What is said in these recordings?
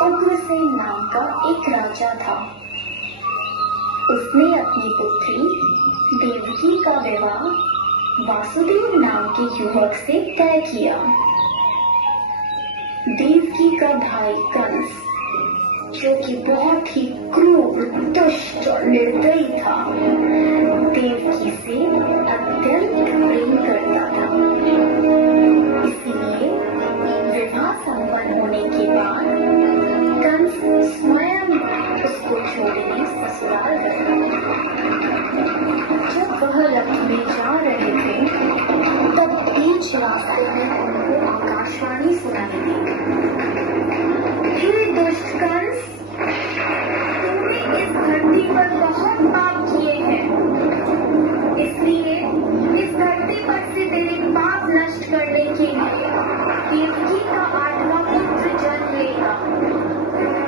उग्रसेन नाम का एक राजा था। उसने अपनी पुत्री देवकी का विवाह वासुदेव नाम के युवक से तय किया। देवकी का भाई कंस, जो कि बहुत ही क्रूर, दुष्ट और निर्दयी था, देवकी से अत्यंत प्रेम करता था। इसलिए विवाह संपन्न होने के बाद कंस स्वयं उसको छोड़ने ससुराल गया। जब वह रथ में जा रहे थे, तब बीच रास्ते में उनको आकाशवाणी सुनाई दी। हे दुष्ट कंस, तूने इस धरती पर बहुत पाप किए हैं, इसलिए इस धरती पर से तेरे पाप नष्ट करने के लिए देवकी का 8वां पुत्र जन्म लेगा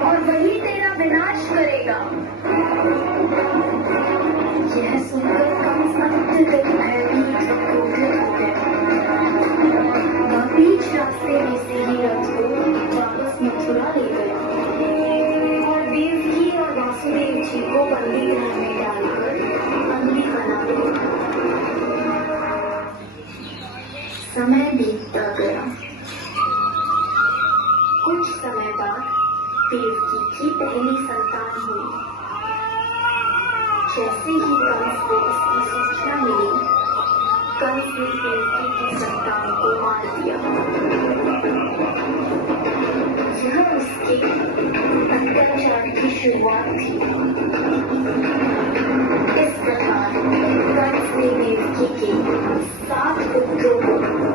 और वही तेरा विनाश करेगा। यह सुनकर कंस अत्यधिक भयभीत और क्रोधित हो गया। वह बीच रास्ते में से ही रथ को वापस मथुरा ले गया और देवकी और वासुदेव जी को बंदी गृह में डालकर बंदी बना दिया। समय बीतता गया। कुछ समय बाद देवकी की पहली संतान हुई। जैसे ही कंस को इसकी सूचना मिली, कंस ने देवकी की संतान को मार दिया। यह उसके अत्याचार की शुरुआत थी। इस प्रकार कंस ने देवकी के 7 पुत्रों को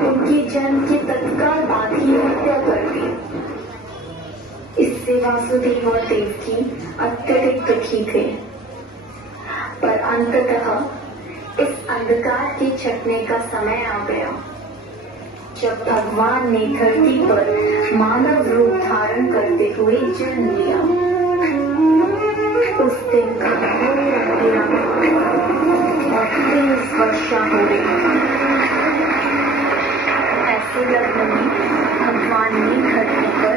उनके जन्म के तत्काल बाद ही हत्या कर दी। इससे वासुदेव और देवकी अत्यधिक दुखी थे। पर अंततः इस अंधकार के छटने का समय आ गया, जब भगवान ने धरती पर मानव रूप धारण करते हुए जन्म लिया। उस दिन घोर अंधेरा और तेज वर्षा हो रही। ऐसे लग्न में भगवान ने धरती पर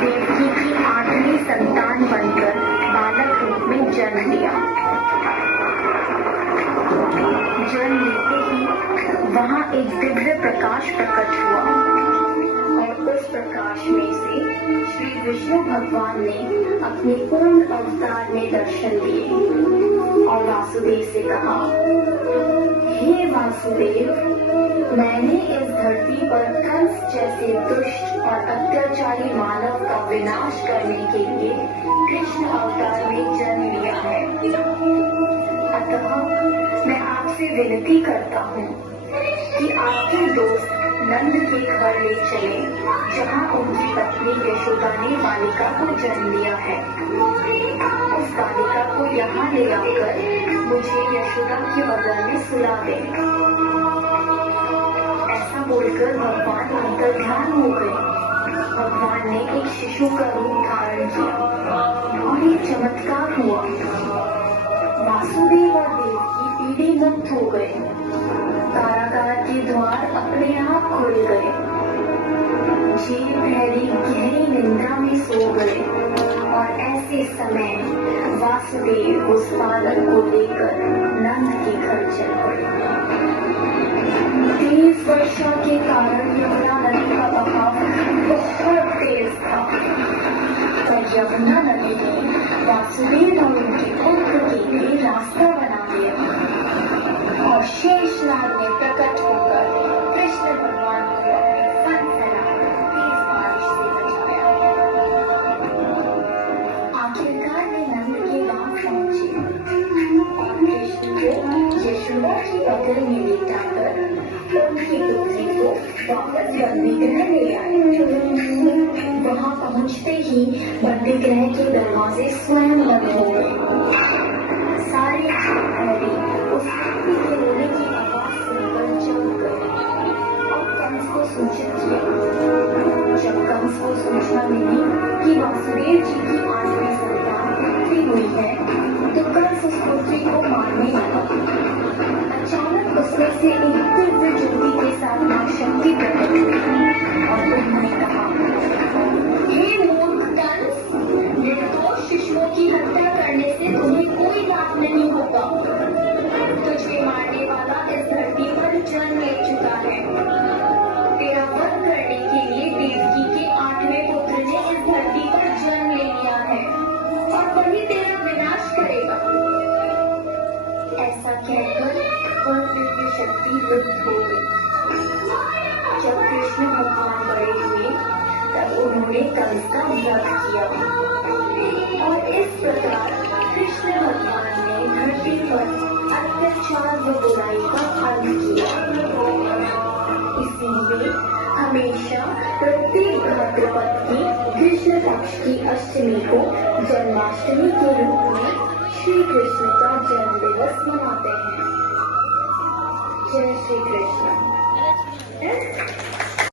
देवकी की 8वीं संतान बनकर बालक रूप में जन्म लिया। जन्म लेते ही वहां एक दिव्य प्रकाश प्रकट हुआ और उस प्रकाश में से श्री विष्णु भगवान ने अपने पूर्ण अवतार में दर्शन दिए और वासुदेव से कहा, हे वासुदेव, मैंने इस धरती पर कंस जैसे दुष्ट और अत्याचारी मानव का विनाश करने के लिए कृष्ण अवतार में जन्म लिया है। अतः मैं आपसे विनती करता हूँ कि आपके दोस्त नंद के घर ले चले, जहाँ उनकी पत्नी यशोदा ने बालिका को जन्म लिया है। उस बालिका को यहाँ ले आकर मुझे यशोदा के बगल में सुला दें। ऐसा बोलकर भगवान अंतर्ध्यान हो गए। भगवान ने एक शिशु का रूप धारण किया और एक चमत्कार हुआ। वासुदेव और देवकी पीड़े मुक्त हो गए। कारागार के द्वार अपने आप खुल गए। जेल प्रहरी गहरी निंद्रा में सो गए और ऐसे समय वासुदेव उस बालक को लेकर नंद के घर चल पड़े। तेज वर्षा के कारण यमुना नदी का बहाव बहुत तेज था, पर यमुना नदी ने वासुदेव और उनके पुत्र के लिए रास्ता बना दिया और शेषनाग ने प्रकट होकर कृष्ण भगवान को अपने फन फैलाकर तेज बारिश से बचाया। आखिरकार वे नंद के गांव पहुंचे और कृष्ण को यशोदा की बगल में लेटाकर उनकी पुत्री को वापस बंदी गृह ले आए। वहां पहुंचते ही बंदी गृह के दरवाजे स्वयं बंद हो गए। सारे प्रहरी उस व्यक्ति के रोने की आवाज सुनकर जग गए और कंस को सूचित किया। जब कंस को सूचना मिली कि वासुदेव जी की 8वीं संतान पुत्री हुई है, तो कंस उस पुत्री को मारने लगा। अचानक उसमें से एक दिव्य ज्योति के साथ मां शक्ति प्रकट हुई और उन्होंने कहा, हे मूर्ख कंस, जब कृष्ण भगवान बड़े हुए तब उन्होंने कंस का वध किया और इस प्रकार कृष्ण भगवान ने धरती पर अत्याचार व बुराई का अंत किया। इसीलिए हमेशा प्रत्येक भाद्रपद की कृष्ण पक्ष की अष्टमी को जन्माष्टमी के रूप में श्री कृष्ण का जन्म दिवस मनाते हैं। जय श्री कृष्ण।